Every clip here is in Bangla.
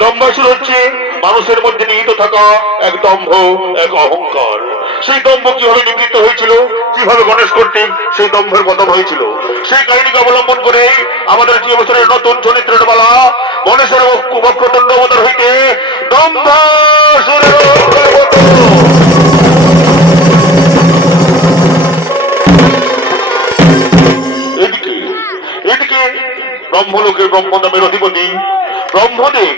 দম্ভাসুর হচ্ছে মানুষের মধ্যে নিহিত থাকা এক দম্ভ, এক অহংকার। সেই দম্ভ কিভাবে নিবৃত্ত হয়েছিল, কিভাবে গণেশ কর্তৃক সেই দম্ভের পতন হয়েছিল, সেই কাহিনীকে অবলম্বন করে আমাদের যে বছরের নতুন চরিত্রের বলা গণেশের বক্রতুণ্ড অবতার হইতে দম্ভাসুরের এদিকে এদিকে ব্রহ্মলোকের ব্রহ্মদামের অধিপতি ব্রহ্মদেব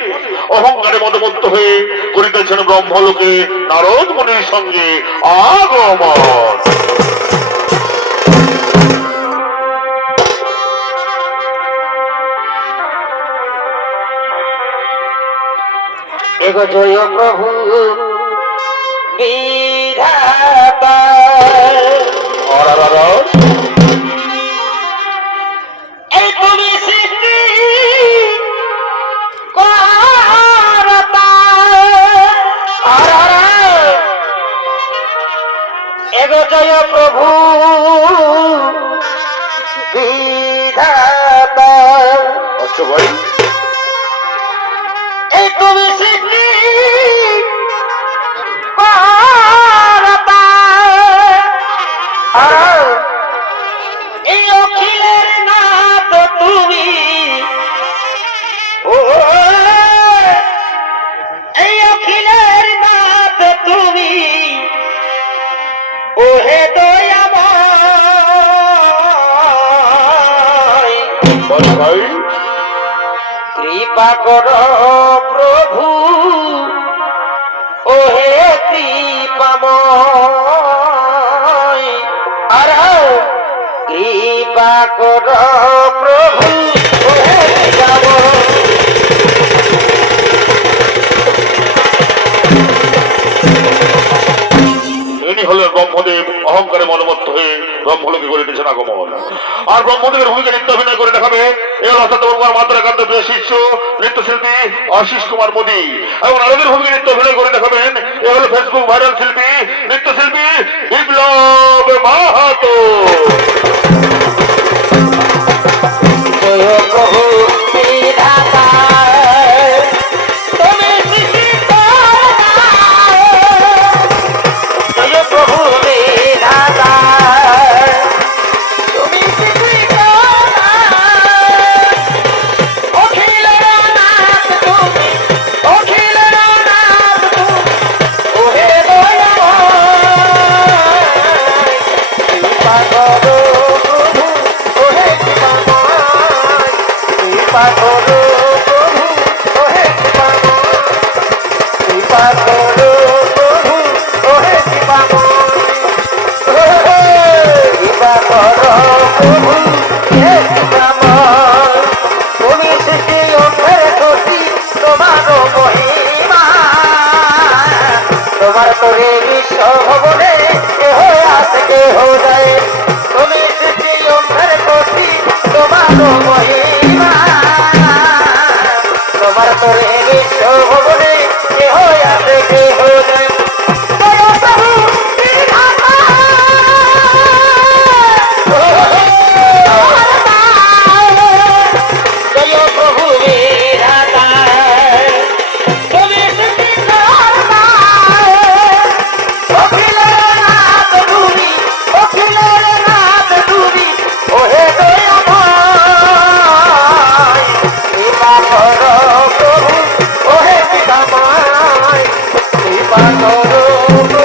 অহংকারে মদমত্ত হয়ে করিতেছেন ব্রহ্মলোকে নারদ মুনির সঙ্গে আগমন। এগো জয় প্রভু বিধাতা এই তুমি সৃষ্টি করতা এগো জয় প্রভু বিধাতা। আচ্ছা ভাই, এই তুমি সৃষ্টি করতা এই অখিলের নাথ তুমি, ও এই অখিলের নাথ তুমি, ও হে দয়াময় ভাই কৃপা কর প্রভু, ও হে কৃপাময় আর কৃপা কর প্রভু, ও হে কৃপাময়। ইনি হলেন ব্রহ্মদেব, অহংকারে মনোমত্ত হয়ে ব্রহ্মলোকে করিতেছেন আগমন। আর ব্রহ্মদেবের ভূমিকা নৃত্য অভিনয় করে দেখাবে এবার অর্থাৎ মাতারাকান্ত প্রিয় শিষ্য নৃত্যশিল্পী আশিস কুমার মোদী। এবং নারদের ভূমিকা নৃত্য অভিনয় করে দেখাবেন এ হলো ফেসবুক ভাইরাল শিল্পী নৃত্যশিল্পী বিপ্লব মাহাতো। জয় প্রভু বিধাতা তুমি সৃষ্টি করতা, জয় প্রভু বিধাতা তুমি সৃষ্টি করতা, অখিলের নাথ তুমি, অখিলের নাথ তুমি, ও হে দয়াময় কৃপা করো প্রভু, ও হে কৃপাময় কৃপা করো প্রভু, ও হে কৃপাময় কৃপা করো প্রভু, ও হে কৃপাময় কৃপা করো প্রভু, হে কৃপাময় তুমি সৃষ্টি অন্ধের সৃষ্টি তোমার মহিমা, তোমার তোরে বিশ্ব ভবনে কেহ আসে কেহ যায়, তুমি সৃষ্টি অন্ধের সৃষ্টি তোমার মহিমা, তোমার তোরে বিশ্ব ভবনে কেহ আসে কেহ যায়। জয় প্রভু বিধাতা, জয় প্রভু বিধাতা তুমি সৃষ্টি করতা, অখিলের নাথ তুমি, অখিলের নাথ তুমি, ও হে দয়াময় কৃপা কর প্রভু, ও হে কৃপাময় কৃপা কর প্রভু,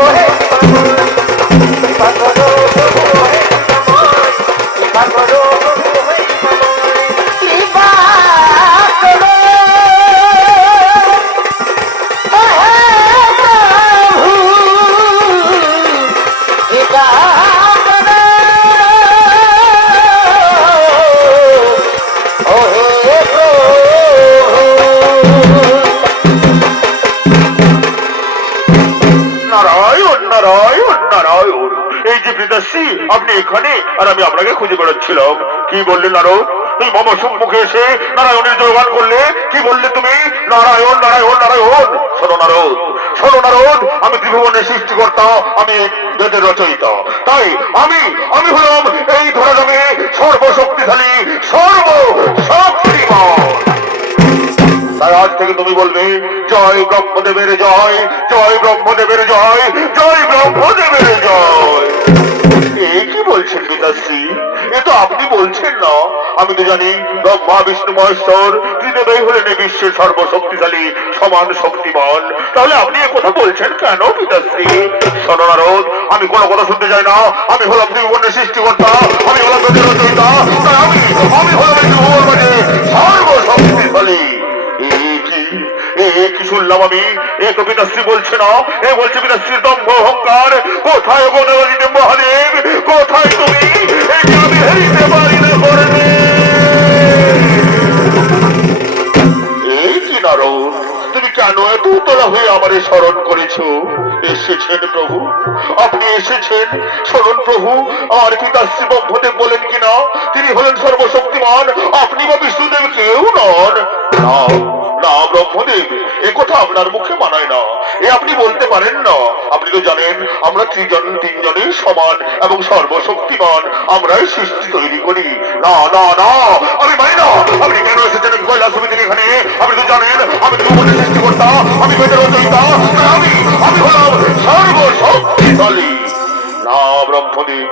ও হে কৃপাময় কৃপা কর প্রভু, ও হে কৃপাময় কৃপা কর প্রভু, ও হে কৃপাময় কৃপা কর নারায়ণ নারায়ণ নারায়ণ। এই যে বৃদ্ধাশ্রী আপনি এখানে, আর আমি আপনাকে খুঁজে বেড়াচ্ছিলাম। কি বললেন নারদ? এই মম সম্মুখে এসে নারায়ণের জয়গান করলে, কি বললে তুমি? নারায়ণ নারায়ণ নারায়ণ। শোনো নারদ, শোনো নারদ, আমি ত্রিভুবনের সৃষ্টিকর্তা, আমি বেদের রচয়িতা। তাই আমি আমি হলাম এই ধরাধামে সর্বশক্তিশালী, সর্বশক্তিমান। তাই আজ থেকে তুমি বলবে জয় ব্রহ্মদেবের জয়, জয় ব্রহ্মদেবের জয়, জয় ব্রহ্মদেবের জয়। এই কি বলছেন পিতাশ্রী? এ তো আপনি বলছেন না। আমি তো জানি ব্রহ্মা বিষ্ণু মহেশ্বর ত্রিদেবই হলেন এই বিশ্বের সর্বশক্তিশালী সমান শক্তিমান। তাহলে আপনি এ কথা বলছেন কেন পিতাশ্রী? শোনো নারদ, আমি কোনো কথা শুনতে চাই না। আমি হলাম ত্রিভুবনের সৃষ্টিকর্তা, আমি হলাম বেদের রচয়িতা, তাই আমি হলাম এই ত্রিভুবন মাঝে সর্বশক্তিশালী। কি শুনলাম আমি? এ তো পিতাশ্রী বলছে না, এ বলছে পিতাশ্রীর দম্ভ অহংকার। কোথায় গো দেবাদিদেব মহাদেব, কোথায় তুমি? একে আমি হেরিতে পারি না করবে। এই কি নারদ, তুমি কেন এত উতলা হয়ে আমারে স্মরণ করেছো? এসেছেন প্রভু, আপনি এসেছেন। স্মরণ প্রভু, আমার পিতাশ্রী ব্রহ্মদেব বলেন কিনা তিনি হলেন সর্বশক্তিমান, আপনি বা বিষ্ণুদেব কেউ নন। না না ব্রহ্মদেব, এ কথা আপনার মুখে মানায় না, এ আপনি বলতে পারেন না। আপনি তো জানেন আমরা তিনজনই সমান এবং সর্বশক্তিমান, আমরাই সৃষ্টি তৈরি করি। না না না, আমি মানি না। আপনি কেন এসেছেন কৈলাসভূমি থেকে এখানে? আপনি তো জানেন আমি ত্রিভুবনের সৃষ্টিকর্তা, আমি বেদের রচয়িতা, আমি হলাম সর্বশক্তিশালী। না ব্রহ্মদেব,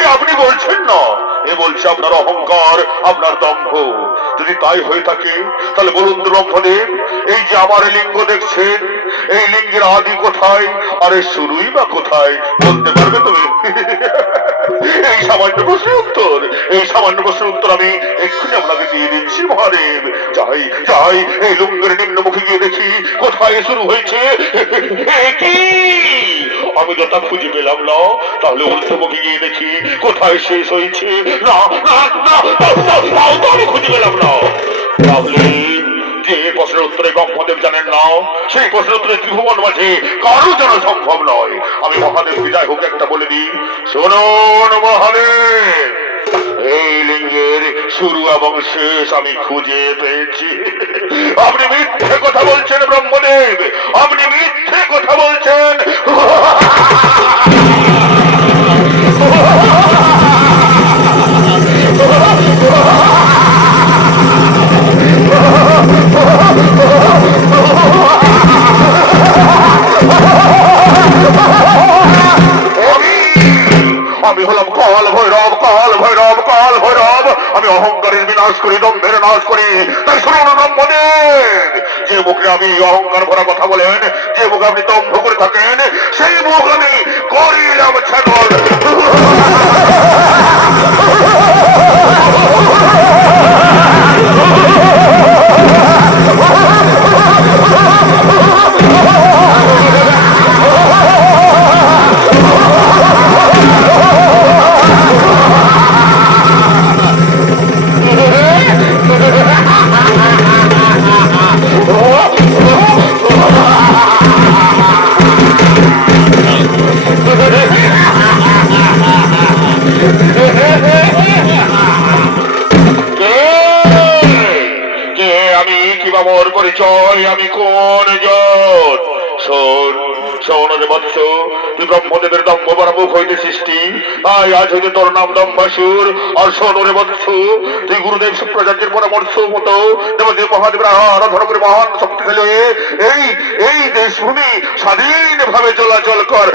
এ আপনি বলছেন না, এ বলছে আপনার অহংকার, আপনার দম্ভ। যদি তাই হয়ে থাকে তাহলে বলুন তো ব্রহ্মদেব, এই যে আমার লিঙ্গ দেখছেন, এই লিঙ্গের আদি কোথায় আর এর শুরুই বা কোথায়? বলতে পারবে তুমি? এই সামান্য প্রশ্নের উত্তর, এই সামান্য প্রশ্নের উত্তর আমি এক্ষুনি আপনাকে দিয়ে দিচ্ছি মহাদেব। যাই যাই এই লিঙ্গের নিম্নমুখে গিয়ে দেখি কোথায় শুরু হয়েছে। কি আমি তো তা খুঁজে পেলাম না, তাহলে ঊর্ধ্বমুখে গিয়ে দেখি কোথায় শেষ হয়েছে। না না না, তাও তো আমি খুঁজে পেলাম না। তাহলে যে প্রশ্নের উত্তরে ব্রহ্মদেব জানেন না, সেই প্রশ্নের উত্তরে ত্রিভুবন মাঝে কারো জানা সম্ভব নয়। আমি মহাদেব বিদায় হোক একটা বলে দিই, শুনুন মহাদেব, এই লিঙ্গের শুরু এবং শেষ আমি খুঁজে পেয়েছি। আপনি মিথ্যে কথা বলছেন ব্রহ্মদেব, আপনি মিথ্যে কথা বলছেন। আমি হলাম কাল ভৈরব, কাল ভৈরব, কাল ভৈরব। আমি অহংকারের বিনাশ করি, দম্ভের নাশ করি। তাই শুনুন ব্রহ্মদেব, যে মুখে আমি অহংকার ভরা কথা বলেন, যে মুখে আপনি দম্ভ করে থাকেন, সেই মুখ আমি করিলাম ছাগল। পরিচয়, আমি কোন জন? শোন শোন রে বৎস, তুই ব্রহ্মদেবের দম্ভ বড় মুখ হইতে সৃষ্টি, তাই আজ হইতে তোর নাম দম্বাসুর। আর শোন রে বৎস, তুই গুরুদেব শুক্রাচার্যের পরামর্শ মতো দেবদেব মহাদেবের আরাধনা করে মহান শক্তিশালী হয়ে এই এই দেশভূমি স্বাধীন ভাবে চলাচল কর।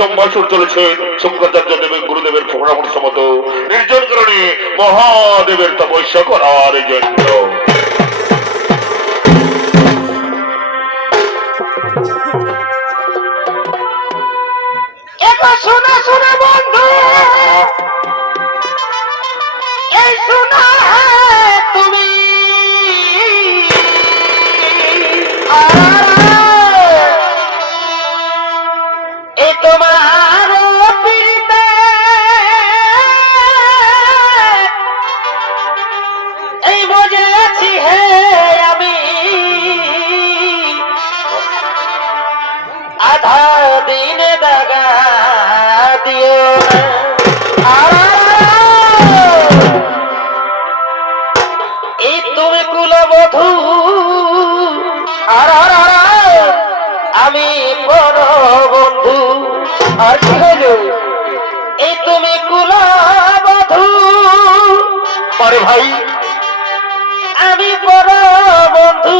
দম্বাসুর চলেছেন শুক্রাচার্য দেবের গুরুদেবের পরামর্শ মতো নির্জন কারণে মহাদেবের তপস্যা করার জন্য। শোনা শোনা বন্ধু, এই শোনা তুমি এই তোমার পীড়িতে এই বোঝে এই তুমি কুলবধূ আর আর আর আর, আমি পর বন্ধু। আর কি হইল? এই তুমি কুলবধূ আরে ভাই, আমি পর বন্ধু।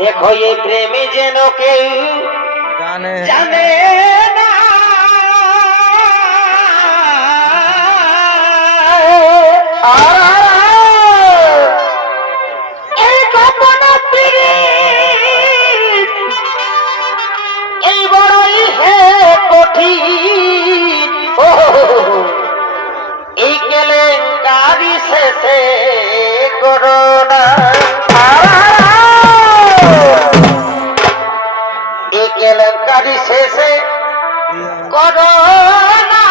দেখো এই প্রেমে যেন কেউ জানে না। এই গোপন পীড়িত, এই বড়ই হে কঠিন। এই কেলেঙ্কারি শেষে করোনা, এই কেলেঙ্কারি শেষে করোনা।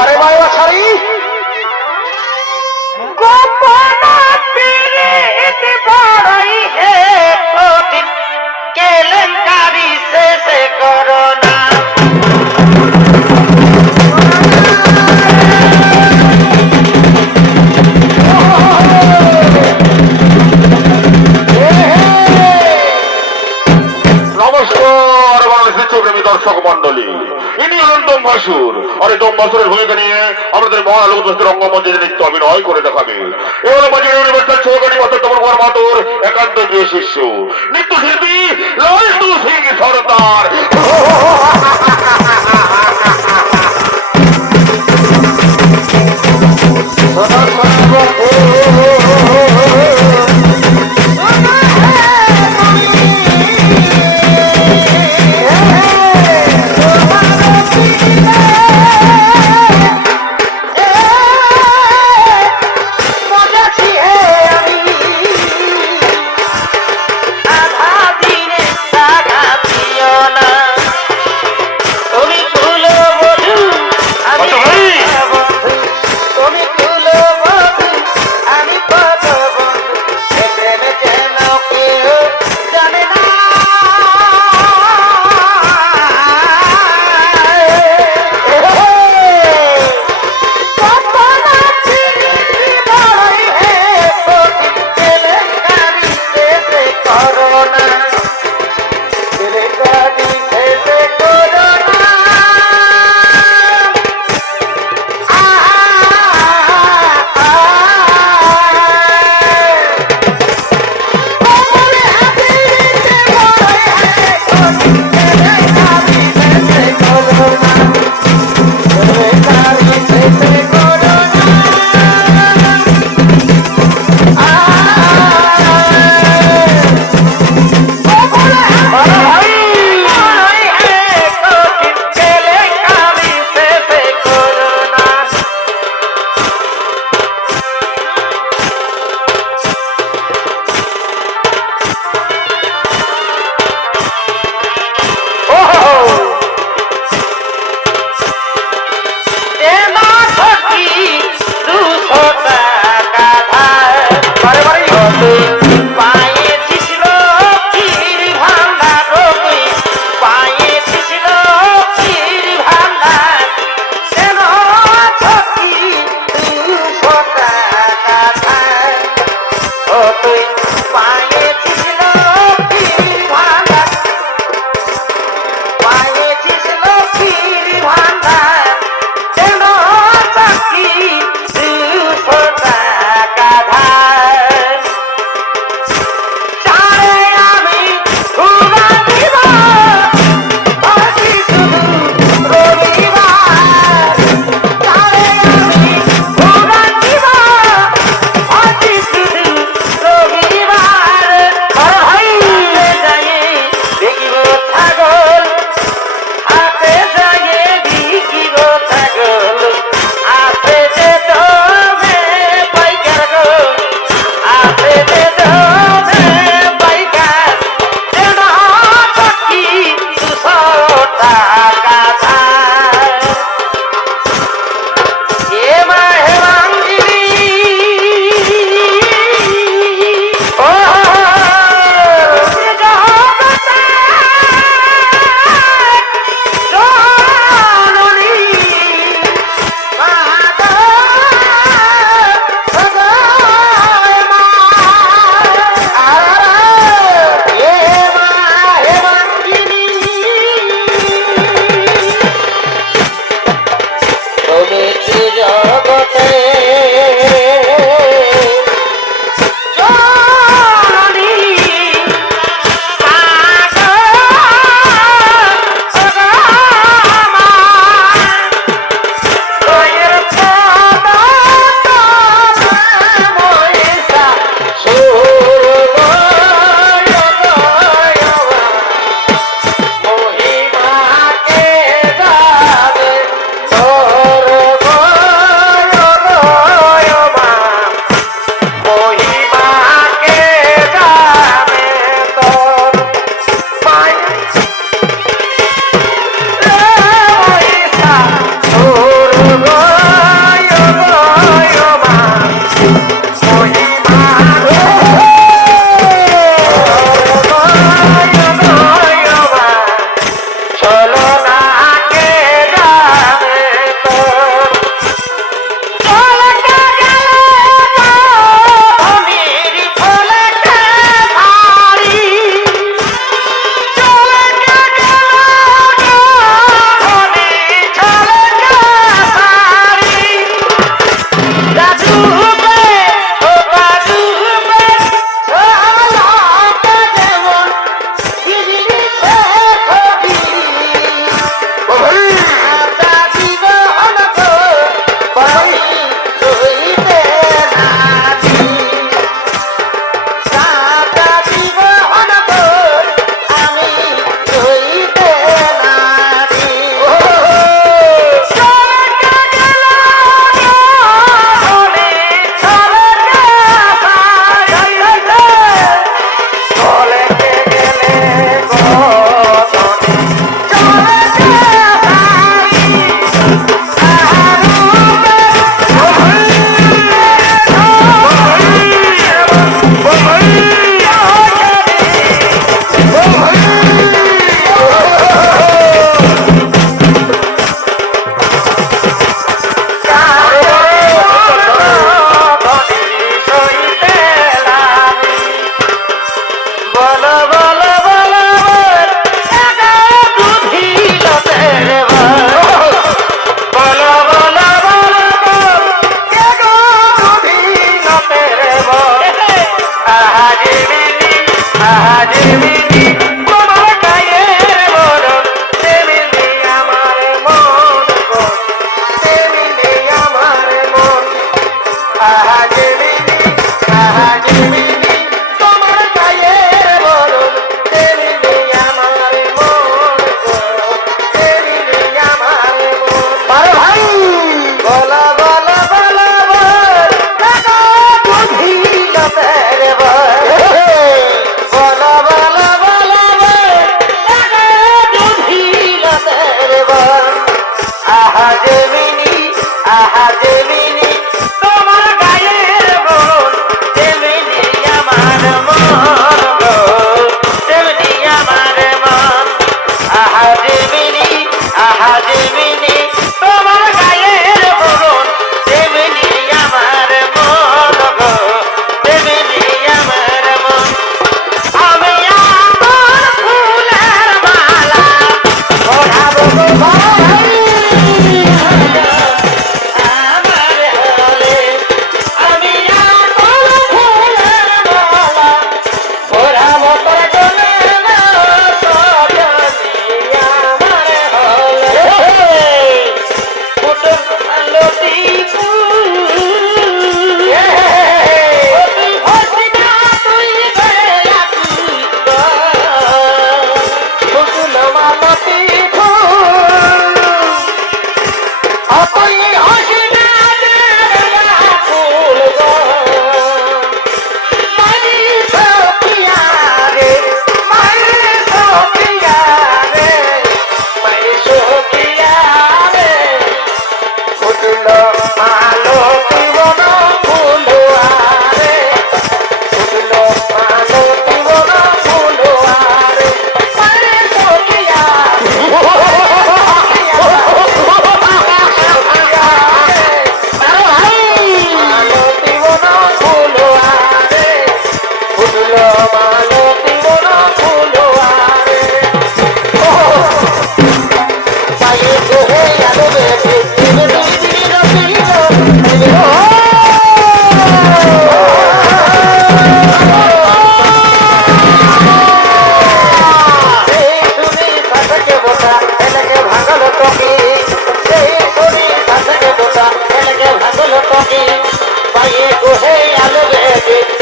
আরে ভাই বাছারি, গোপন পীড়িত বড়ই হে কঠিন, কেলেঙ্কারি শেষে করোনা। নমস্কার বাংলাদেশের চোখের দর্শক মন্ডলী, ইনি হলেন দম্ভাসুর। আর এই দম্ভাসুরের ভূমিকা নিয়ে আমাদের মহালোক রঙ্গমঞ্চে নৃত্য অভিনয় করে দেখাবে। এবার মাঝে ইউনিভার্সাল চৌকাটি মাত্র তোমার মাতোর একান্ত প্রিয় শিষ্য নৃত্যশিল্পী লালটু সিং সরদার। তুমি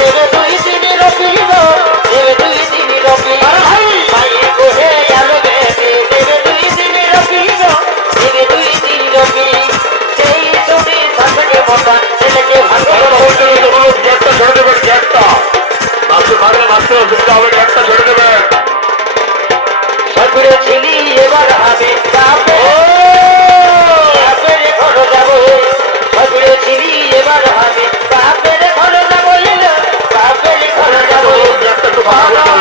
দেবে দুই দিন রবি গো দেবে দুই দিন রবি মায়ে কোহে গেল বেবি দেবে দুই দিন রবি গো দেবে দুই দিন রবি সেই ছবি থাকবে মতন ছেলেকে ভালো গেটটা ছেড়ে দেবেন, গেটটা নাচতে পারলে নাচতে অসুবিধা হবে, গেটটা ছেড়ে দেবেন। সকুরে ছিলি এবার হবে বাপে বাপের ঘর যাবো সকুরে ছিলি এবার হবে বাপের ঘর যাবো এলো বাপের ঘর যাবো গেটটা একটু ভালো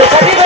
Hare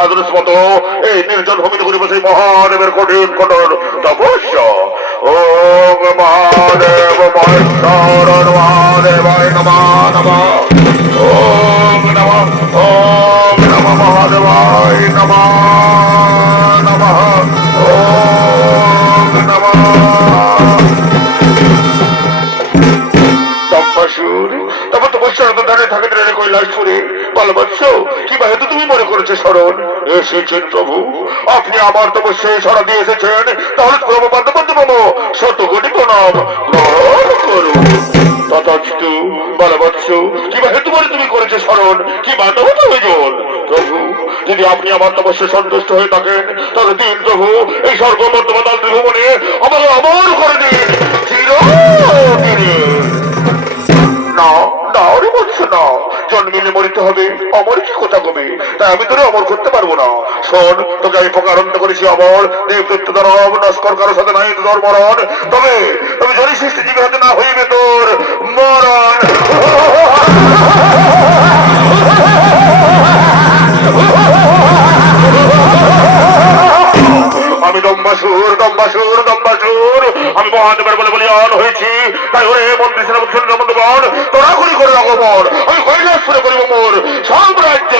রাজনস মতো এই নির্জন ভূমিতে করিব সেই মহাদেবের কঠিন কঠোর তপস্যা। ওম মহাদেব মহেশ্বর মহাদেবায় নমঃ নমঃ। ওম নমঃ মহাদেবায় নমঃ নমঃ। ওম নমঃ। দম্বাসুর তবে তপস্যারত ধারে থাকিতে রে কৈলাসপুরে বলবৎস কি বা হেতু তুমি মনে করেছে স্মরণ এসেছেন প্রভু? আপনি আমার তপস্যায় সাড়া দিয়ে এসেছেন, তাহলে প্রভু পাদ্য শত কোটি প্রণাম গ্রহণ করুন। তথাস্তু বলবৎস কি বা হেতু বলে তুমি করেছে স্মরণ, কি বান্ধবতা হইজন? প্রভু যদি আপনি আমার তপস্যায় সন্তুষ্ট হয়ে থাকেন, তাহলে দিন প্রভু এই স্বর্গবর্তমান ত্রিভুবনে আমাকে অমর করে দিন চিরদিনের। না না ওরে বলছো না, জন্মিলে মরিতে হবে, অমর কি কথা কবে? তাই আমি তোরে অমর করতে পারবো না। শোন, তোকে আমি প্রকারণ্য করেছি অমর, দেব দৈত্য দানব নস্কর কারোর সাথে নাই তোর মরণ। তবে তবে জনি সৃষ্টি জীবের হাতে না হইবে তোর মরণ। আমি দম্বাসুর দম্বাসুর দম্বাসুর, আমি মহাদেবের বলে বলিয়ান হয়েছি। তাই ওরে মন্ত্রী সেনাপতি বন্ধুগণ, তোরা করি করে রাখো মন, আমি কৈলাসপুরে করিব মোর সাম্রাজ্য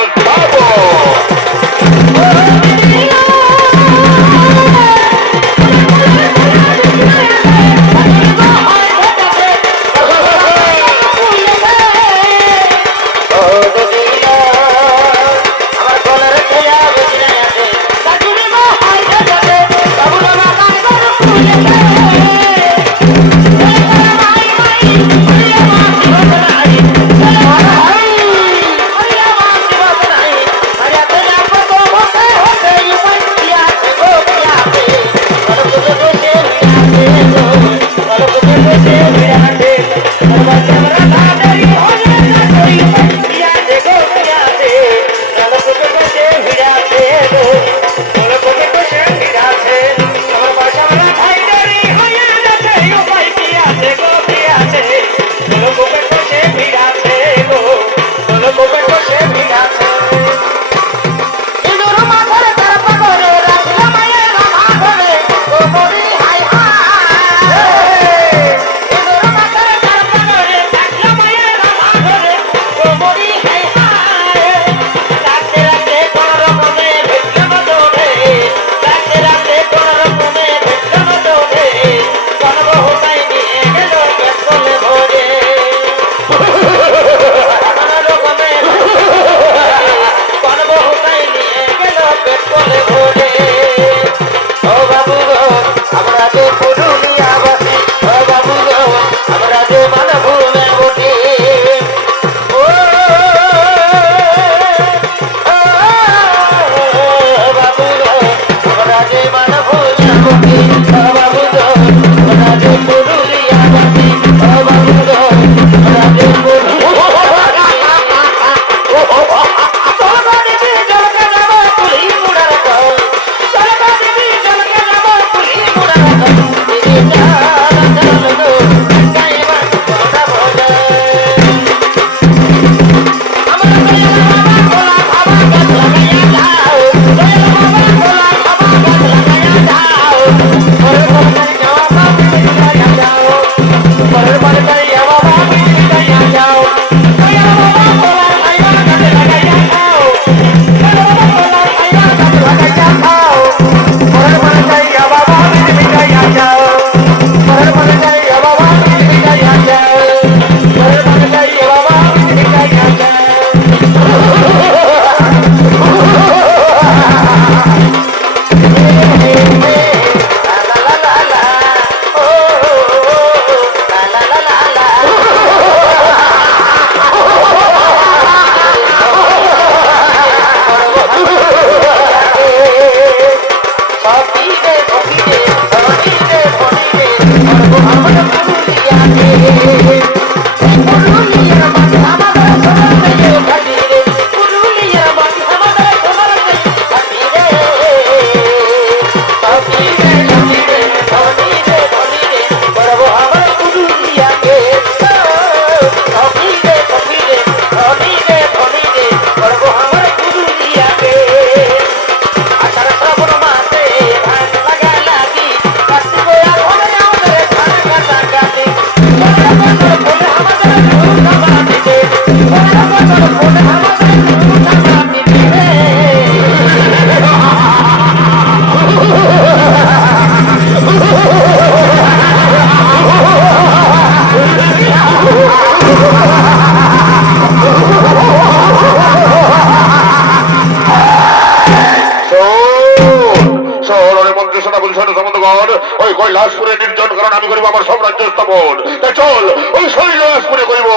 আমার সাম্রাজ্য স্থাপন। তাই চল ওই কৈলাসপুরে করিব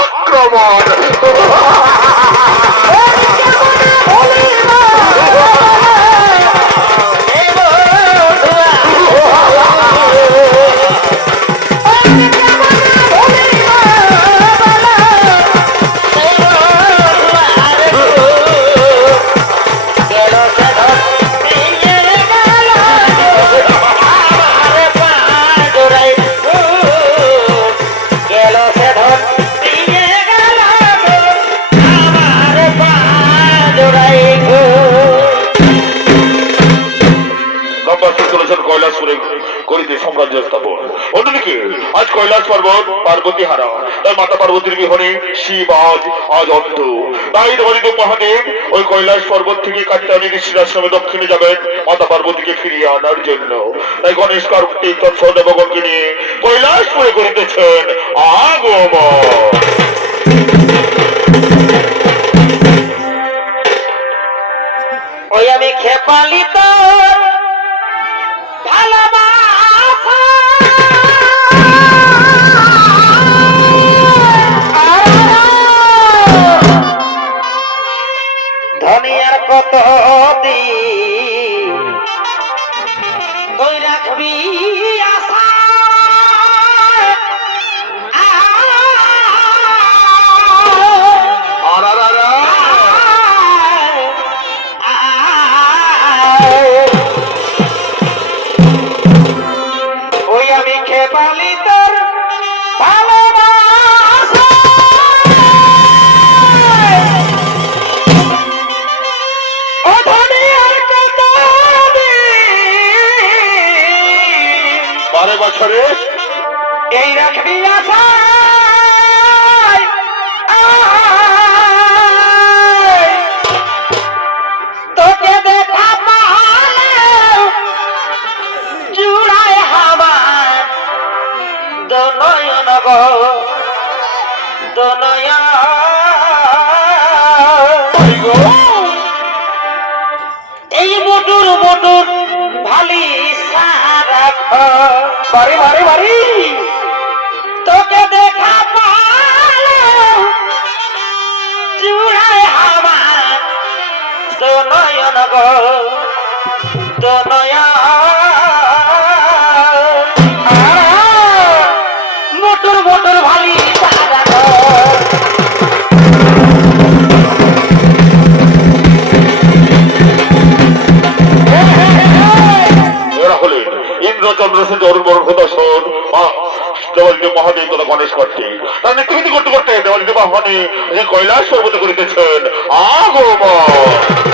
আক্রমণ। কৈলাসপুরে করিতে সাম্রাজ্য স্থাপন। অন্যদিকে আজ কৈলাস পর্বত পার্বতী হারা, তাই মাতা পার্বতীর বিহনে শিব আজ অন্ত। তাই দেবাদিদেব মহাদেব ওই কৈলাস পর্বত থেকে কাত্যায়নী ঋষির আশ্রমে দক্ষিণে যাবেন মাতা পার্বতীকে ফিরিয়ে আনার জন্য। তাই গণেশ কার্তিক তৎসদেবগণকে নিয়ে কৈলাসপুরে করিতেছেন আগমন। ওই আমি খেপালি তো ধনিয়ার কত রাখবি আশা ওই আমি খেপালি তোর ভালোবাসা ও ধনিয়ার কত বারে বছরে এই রাখবি আশা তোকে দেখা পালে জুড়ায় আমার দনয়ন গো দনয়ন এই মোটর মোটর ভালি সারা বাড়ি বাড়ি বাড়ি তোকে দেখা পালো জুড়ায় আমার দনয়ন গো দনয়ন মোটর মোটর ভালি সারা ইন্দ্রচন্দ্র অরুণ বরণ সুদর্শন দেবাদিদেব মহাদেব তথা গণেশ কার্তিক তার নেতৃত্ব করতে করতে দেবাদিদেব মহানে কৈলাস পর্বতে করিতেছেন আগমন।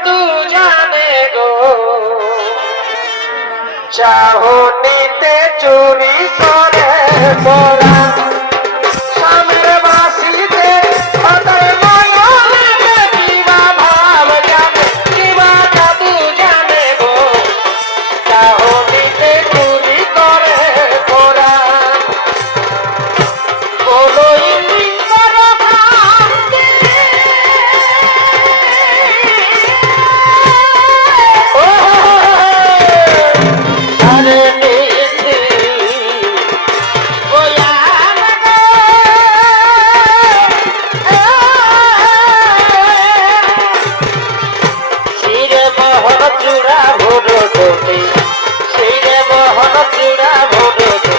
জাদু জানে গো চাহনিতে চুরি করে পড়া স্বামীর বাসিতে ওদের নয়নে কিবা ভাব জানে কিবা জাদু জানে গো চাহনিতে চুরি করে পড়া বলো ইন্দ্র কান্তে আরে নিন্দি বয়ান গো শিরে মোহন চূড়া ভোর দোতে শিরে মোহন চূড়া ভোর দোতে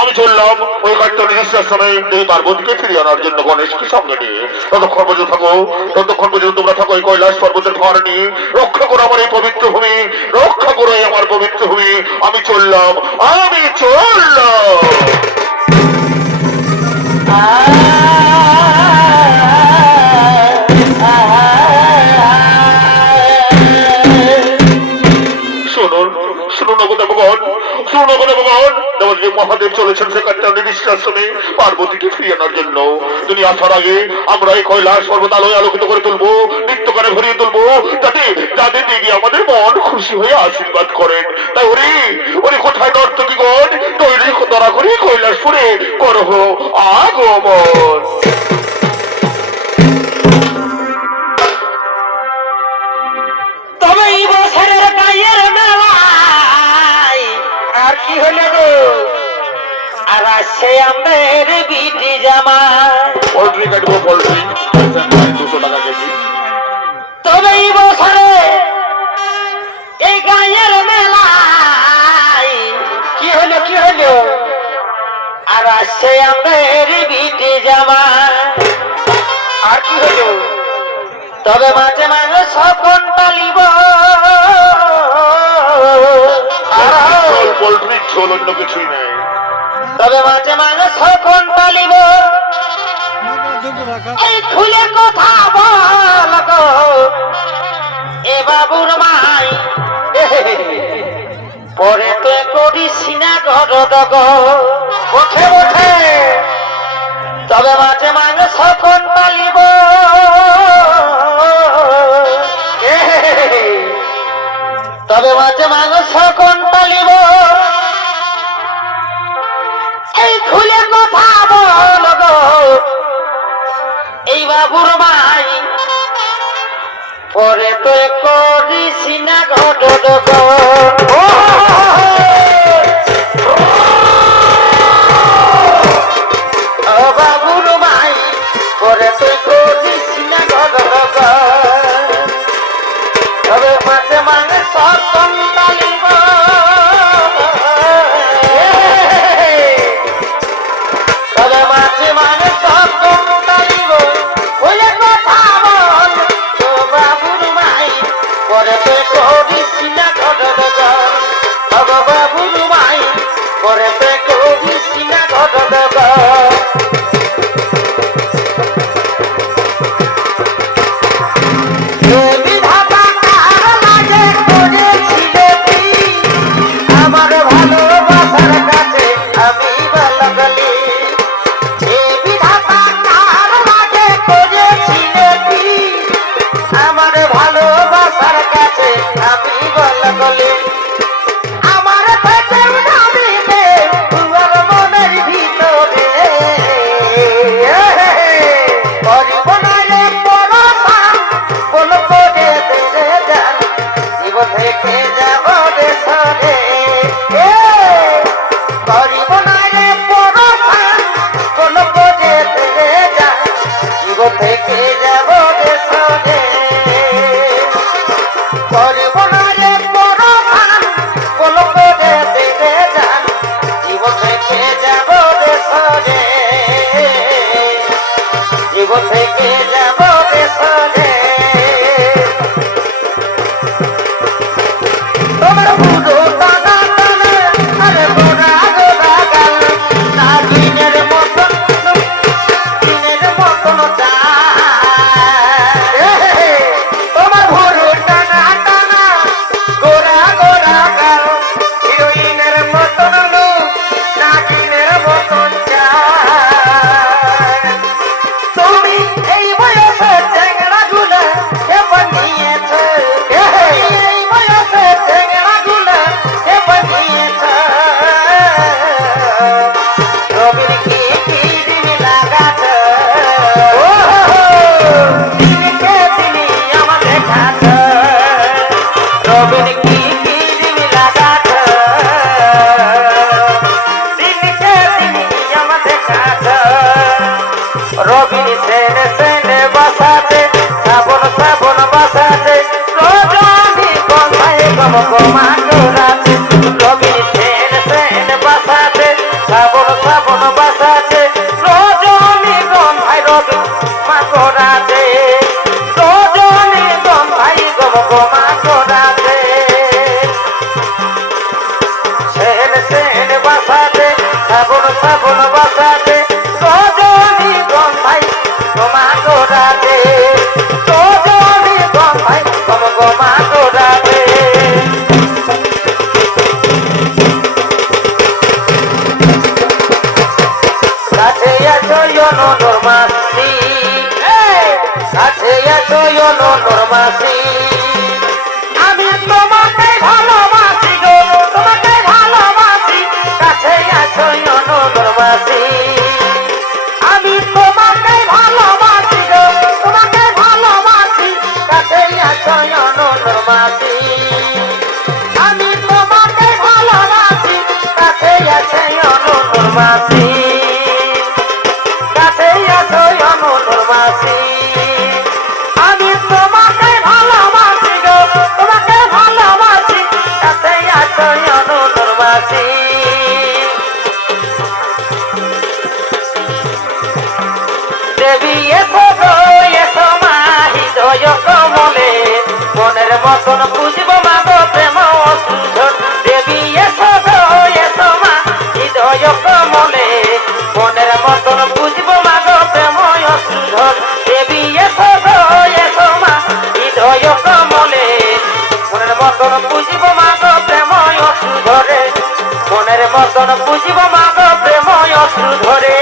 আমি চললাম ওই কাঠটা নির্দিষ্ট সময় এই পার্বতীকে ফিরিয়ে আনার জন্য গণেশকে সঙ্গে নিয়ে ততক্ষণ পর্যন্ত থাকো ততক্ষণ পর্যন্ত তোমরা থাকো এই কৈলাস পর্বতের ঘর নিয়ে রক্ষা করো আমার এই পবিত্র ভূমি রক্ষা করো আমার পবিত্র ভূমি আমি চললাম মহাদেব চলেছেন সেখানটা নির্দিষ্ট আশ্রমে পার্বতীকে ফিরিয়ে আনার জন্য তিনি আসার আগে আমরা এই কৈলাস পর্বত আলোয় আলোকিত করে তুলবো নিত্যকারে ভরিয়ে তুলবো যাতে যাদের দেবী আমাদের মন খুশি হয়ে আশীর্বাদ করেন তাই ওরে কোথায় নর্তকীগণ তৈরি দরা করে কৈলাসপুরে করহ আগমন তবে এই বছরের গায়ের মেলায় আর কি হলো গো আর আসছে আমাদের বিটি জামা পোল্ট্রি কাটবো পোল্ট্রি 200 টাকা কেজি তবে এই বছরে এই গায়ের মেলায় কি হলো আর আসছে আমাদের বিটি জামা আর কি হলো তবে মাঝে মাঝে সকন পালিব পোল্ট্রির ঝোল অন্য কিছুই নেই তবে মাঝে মাঝে সকন পালিব এই খুলে কথা বল গো এ বাবুর মাই পরে তো করিস না ঘর ওঠে তবে মাঝে মাঝে সকন পালিব তবে মাঝে মাঝে সকন পালিব এই খুলে কথা বল গো এই বাবুর মাই পরে তো করিস না ঘট বাবুর মাই পরে তো করিস না ঘট তবে মাঝে মাঝে সকন পালিব তবে মাঝে মাঝে সকন পালিব বলে কথা বল তো বাবুর মাই পরে তো করিস না ঘট বাবুর মাই পরে তো করিস না ঘট আমার ভালোবাসার কাছে আমি বলগলি এ বিধাতা কার মাঝে করেছিলে কি আমার ভালোবাসার কাছে আমি বলগলি আমার পেটে উঠাবিতে তোমার মনের ভিতরে করিব না রে পর যাব রে সরে করিব না রে পরখান কোন যেতে যা জীব থেকে যাব রে সরে করিব না রে পরখান কোন যেতে যা জীব থেকে যাব রে সরে জীব থেকে যাব রে সরে তোমার বুড়ো টানা টানা আরে গোরা গোরা গাল না দিনের মতন তোমার বুড়ো টানা টানা গোরা গোরা গাল হিরোইনের মতন না দিনের মতন তুমি এই বয়সে চ্যাংড়া গুলা কে বানিয়েছ এই বয়সে চ্যাংড়া গুলা কে বানিয়েছ রবির কি দিন লাগাছ দিনকে দিন আমার দেখাছ রবির কি দিন লাগাছ দিনকে দিন আমার দেখাছ রবির সেনে সেনে বসাতে শ্রাবণ শ্রাবণ বসাতে রজনী গন্ধায় গম গমা গোরাতে রবির সেনে সেনে বসাতে শ্রাবণ শ্রাবণ বসাতে রজনী গন্ধায় রবি মা গোরাতে রজনী গন্ধায় গম গমা গোরাতে সেনে সেনে বসাতে শ্রাবণ শ্রাবণ বসাতে রজনী গন্ধাই গমা গোরাতে রজনী গন্ধাই গম গমা গোরাতে কাছে আছো নর মাসি কাছে আছো নর মাসি আমি তোমাকে ভালোবাসি গো তোমাকে ভালোবাসি কাছে আছো নর মাসি আমি তোমাকে ভালোবাসি গো তোমাকে ভালোবাসি কাছে আছো নর মাসি আমি তোমাকে ভালোবাসি কাছে আছো নর মাসি কাছে আছো নর মাসি আমি তোমাকে ভালোবাসি গো তোমাকে ভালোবাসি কাছে আছো নর মাসি দেবী এসো গো এসো মা হৃদয় কমলে মনের মতন বুঝব মাগো প্রেম সুধর দেবী এসো গো এসো মা হৃদয় কমলে মনের মতন বুঝব মাগো প্রেম সুধর দেবী এসো গো এসো মা হৃদয় কমলে মনের মতন বুঝব মাগো প্রেম সুধরে মনের মতন বুঝব মাগো প্রেম সুধরে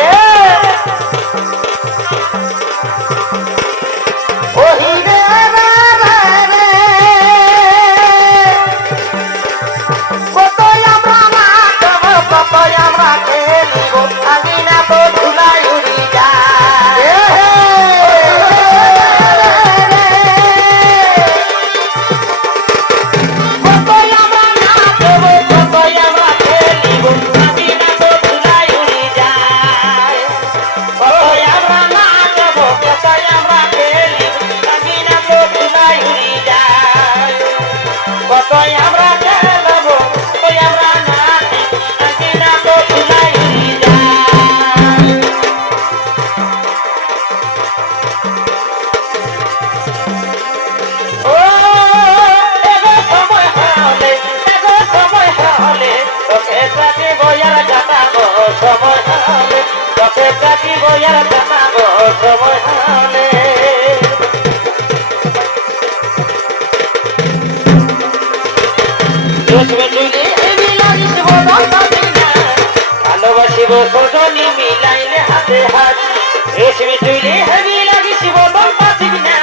সজনী মিলাইলে হাতে হাত রেশমি তুইলে হেবি লাগিছিব তোর পাছিবি না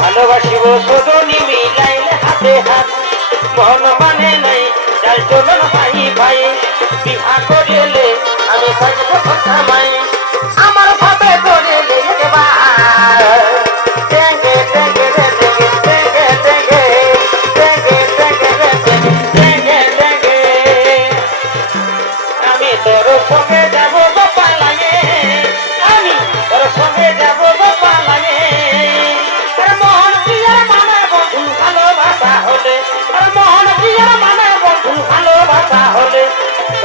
ভালোবাসিব সজনী মিলাইলে হাতে হাত মন মানে নাই চাল চলন ভাই ভাই বিহা করিলে আমি থাকবো কথা মাই আমার ভাবে করিলে টেঙ্গে টেঙ্গে টেঙ্গে টেঙ্গে টেঙ্গে টেঙ্গে টেঙ্গে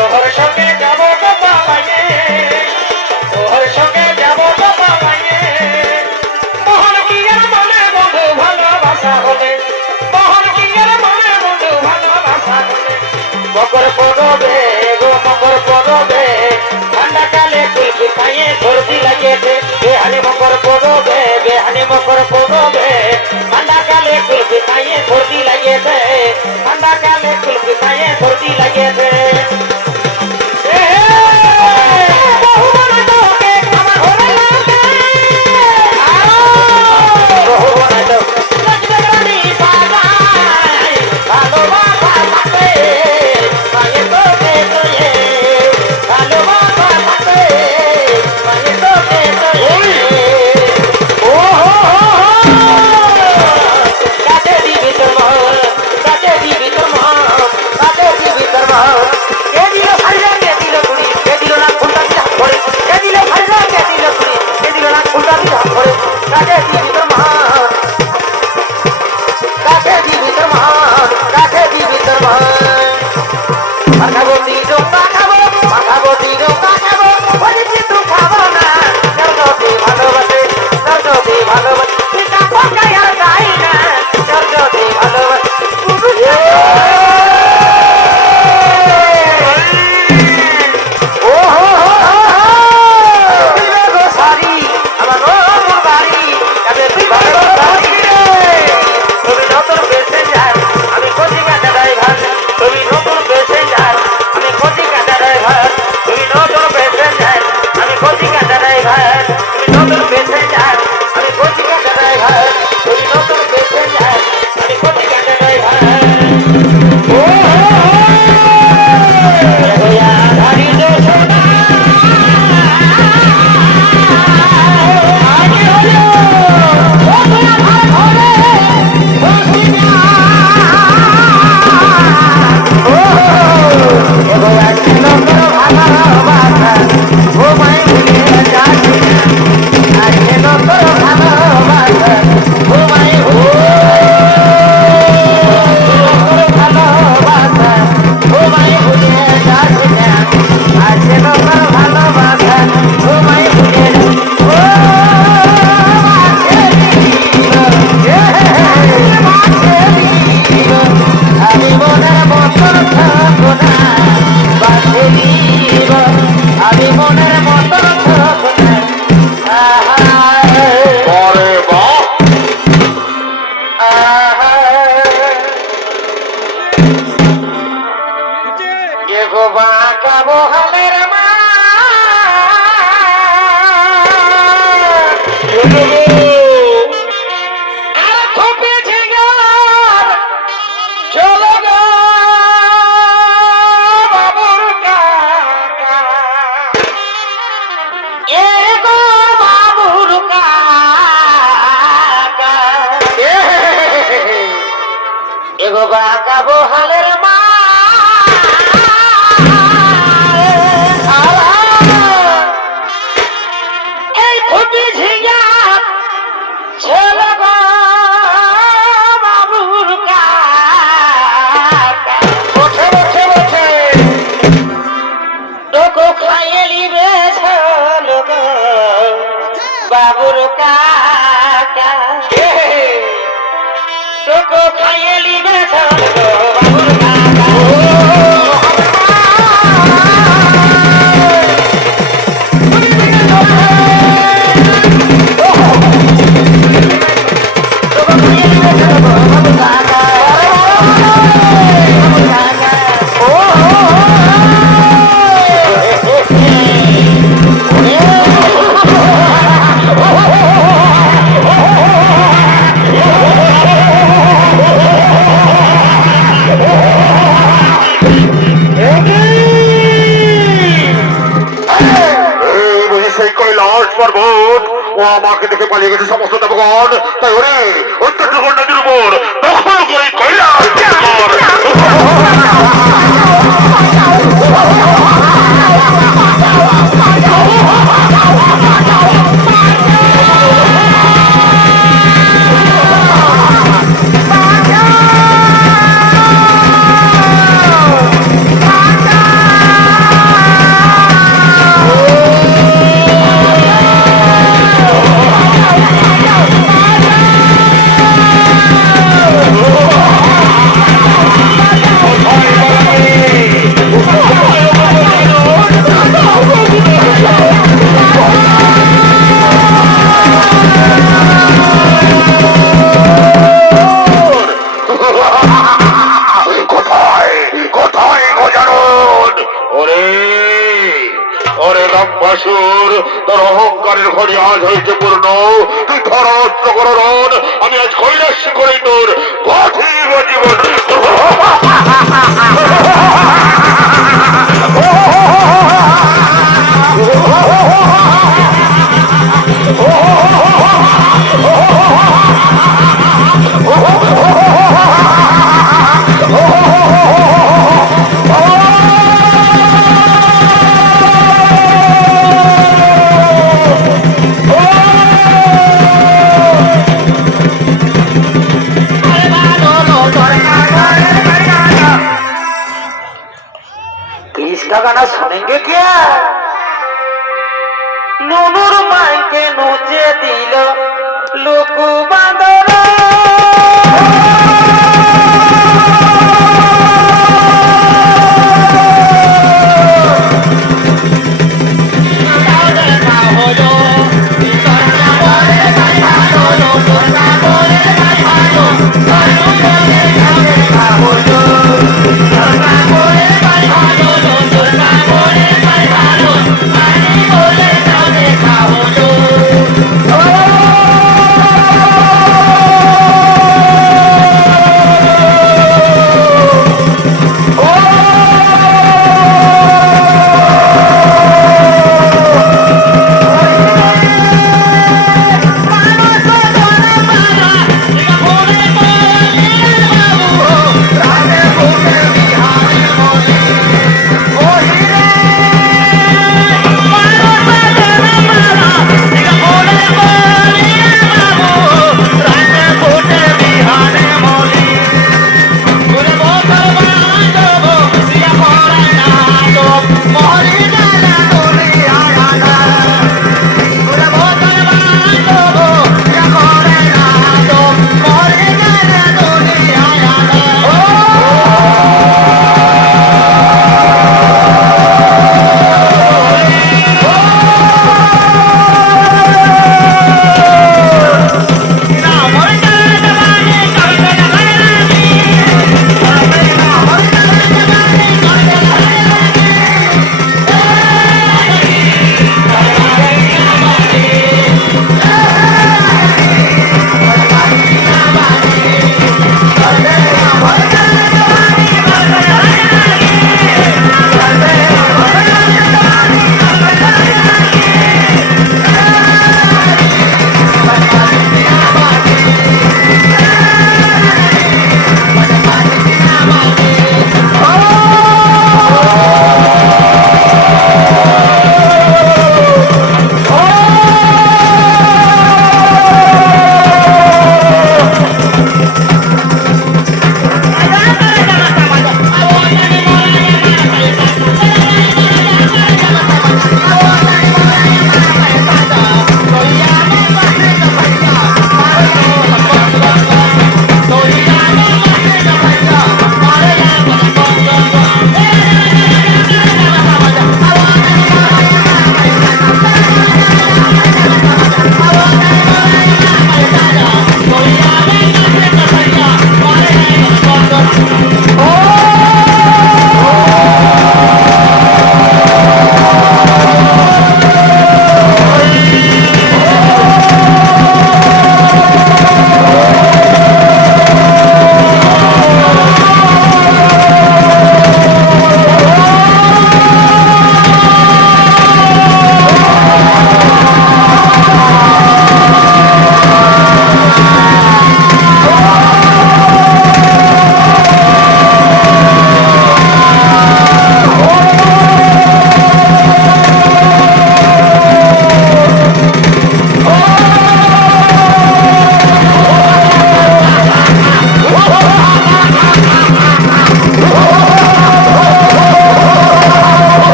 তোর সঙ্গে যাব গো বাবাইয়ে তোর সঙ্গে যাব গো বাবাইয়ে মোহন কি আর মনে বন্ধু ভালোবাসা হলে মোহন কি আর মনে বন্ধু ভালোবাসা হলে মকর পড়বে গো মকর পড়বে ঠান্ডা কালে কুলফি খাইয়ে সর্দি লাগেছে বেহানি মকর পড়বে বেহানি মকর পড়বে ঠান্ডা কালে কুলফি খাইয়ে সর্দি লাগেছে ঠান্ডা কালে কুলফি খাইয়ে সর্দি লাগেছে বাবুর কাকা তোকে খাইয়ে লিবে বাবুর কাকা পর্বত ও আমাকে দেখে পালিয়ে গেছে সমস্ত দেবগণ তাই ওরে অত্যন্ত নদীর উপর দখল করে কৈলাস বাসুর তোর অহংকারের ঘরে আজ হয়েছে পূর্ণ। তুই ধরস্ত করণ, আমি আজ কৈলাস করে তোর পার্থিব জীবন। इसका गाना सुनेंगे क्या? নুনুর মাইকে নুচে দিল লুকু বাঁদর।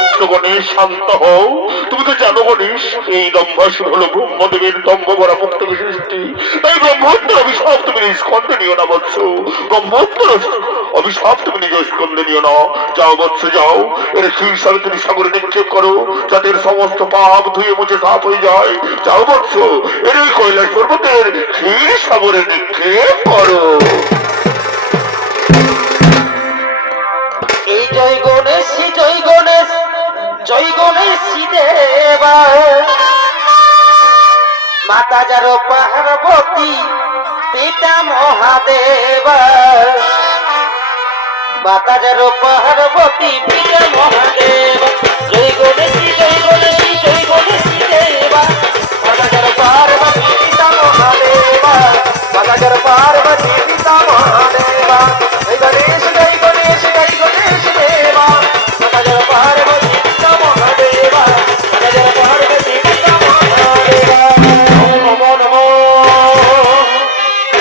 পুত্র গণেশ শান্ত হও। তুমি তো জানো গণেশ এই দম্ভাসুর হলো ব্রহ্মদেবের দম্ভ ভরা মুক্ত সৃষ্টি। তাই ব্রহ্মোত্তর অভিশাপ তুমি নিজ স্কন্ধে নিও না বৎস। ব্রহ্মোত্তর অভিশাপ তুমি নিজ স্কন্ধে নিও না। যাও বৎস যাও, এর ক্ষীর সাথে তুমি সাগরে নিক্ষেপ করো, যাতে এর সমস্ত পাপ ধুয়ে মুছে সাফ হয়ে যায়। যাও বৎস, এর ওই কৈলাস পর্বতের ক্ষীর সাগরে নিক্ষেপ করো। এই জয় গণেশ জয় গণেশ জয় গণেশ দেবা, মাতা যার পার্বতী পিতা মহাদেবা, মাতা যার পার্বতী পিতা মহাদেবা, জয় গণেশ